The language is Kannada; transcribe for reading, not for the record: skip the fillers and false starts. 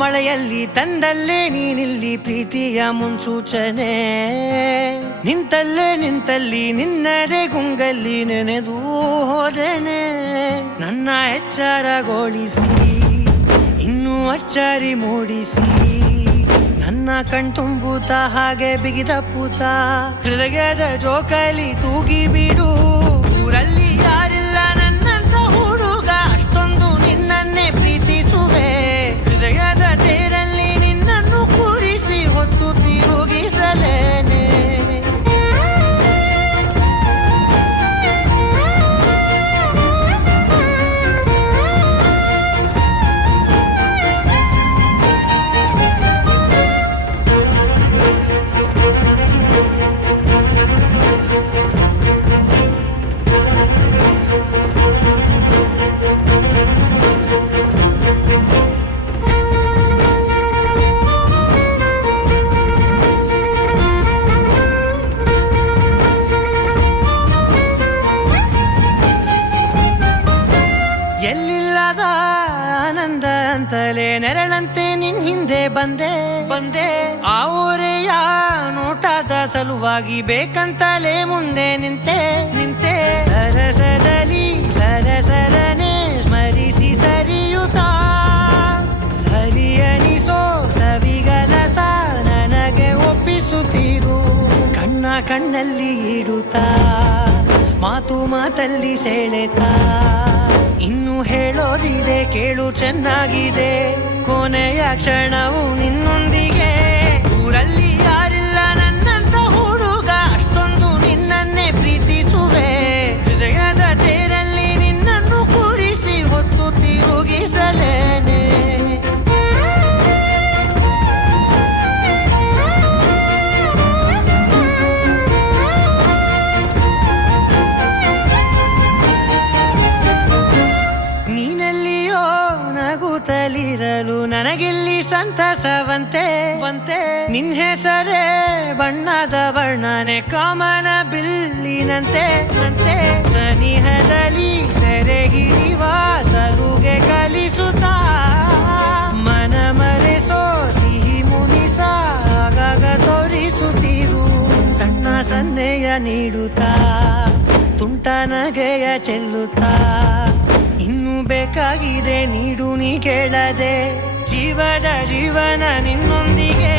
ಮಳೆಯಲ್ಲಿ ತಂದಲ್ಲೇ ನೀನಿಲ್ಲಿ ಪ್ರೀತಿಯ ಮುನ್ಸೂಚನೆ, ನಿಂತಲ್ಲಿ ನಿನ್ನದೇ ಗುಂಗಲ್ಲಿ ನೆನೆದು ಹೋದನೆ. ನನ್ನ ಎಚ್ಚರಗೊಳಿಸಿ ಇನ್ನೂ ಅಚ್ಚರಿ ಮೂಡಿಸಿ, ನನ್ನ ಕಣ್ತುಂಬುತ್ತ ಹಾಗೆ ಬಿಗಿದ ಪೂತ ಹೃದಯದ ಜೋಕಾಲಿ ತೂಗಿ ಬಿಡು. ಊರಲ್ಲಿ ಯಾರಿಲ್ಲ ನನ್ನಂತ ಹುಡುಗ, ಅಷ್ಟೊಂದು ನಿನ್ನನ್ನೇ ಪ್ರೀತಿಸುವೆ. ಹೃದಯದ ತೇರಲ್ಲಿ ನಿನ್ನನ್ನು ಕೂರಿಸಿ ಹೊತ್ತು ತಿರುಗಿಸಲೇನೆ. ಎಲ್ಲಿಲ್ಲದ ಆನಂದ ಅಂತಲೇ ನೆರಳಂತೆ ನಿನ್ ಹಿಂದೆ ಬಂದೆ. ಆ ಊರೆಯ ನೋಟದ ಸಲುವಾಗಿ ಬೇಕಂತಲೇ ಮುಂದೆ ನಿಂತೆ. ಸರಸದಲ್ಲಿ ಸರಸರನೆ ಸ್ಮರಿಸಿ ಸರಿಯುತ್ತಾ, ಸರಿಯನಿಸೋ ಸವಿಗನಸ ನನಗೆ ಒಪ್ಪಿಸುತ್ತೀರು. ಕಣ್ಣಲ್ಲಿ ಇಡುತ್ತಾ, ಮಾತಲ್ಲಿ ಸೆಳೆತಾ, ಇನ್ನು ಹೇಳೋದಿದೆ ಕೇಳು ಚೆನ್ನಾಗಿದೆ. ಕೊನೆಯ ಕ್ಷಣವು ನಿನ್ನೊಂದಿಗೆ. ಊರಲ್ಲಿ ಯಾರಿಲ್ಲ ನನ್ನಂತ ಹುಡುಗ, ಅಷ್ಟೊಂದು ನಿನ್ನನ್ನೇ ಪ್ರೀತಿಸುವೆ. ಹೃದಯದ ತೇರಲ್ಲಿ ನಿನ್ನನ್ನು ಕೂರಿಸಿ ಹೊತ್ತು ತಿರುಗಿಸಲೇನೆ. ನೀನೆಲ್ಲಿಯೋ ನಗುತ್ತಲಿರಲು ನನಗಿಲ್ಲಿ ಸಂತಸವಂತೆ. ನಿನ್ ಹೆಸರೇ ಬಣ್ಣದ ವರ್ಣನೆ ಕಾಮನ ಬಿಲ್ಲಿನಂತೆ. ಸನಿಹದಲ್ಲಿ ಸೆರೆ ಹಿಡಿಯುವ ಸಲುಗೆ ಕಲಿಸುತ್ತಾ, ಮನ ಮರೆಸೋ ಸಿಹಿ ಮುನಿಸ ಆಗಾಗ ತೋರಿಸುತ್ತೀರು. ಸಣ್ಣ ಸನ್ನೆಯ ನೀಡುತ್ತಾ, ತುಂಟ ನಗೆಯ ಚೆಲ್ಲುತ್ತಾ, ಇನ್ನು ಬೇಕಾಗಿದೆ ನೀಡು ನೀ ಕೇಳದೆ. ಜೀವನ ನಿನ್ನೊಂದಿಗೆ.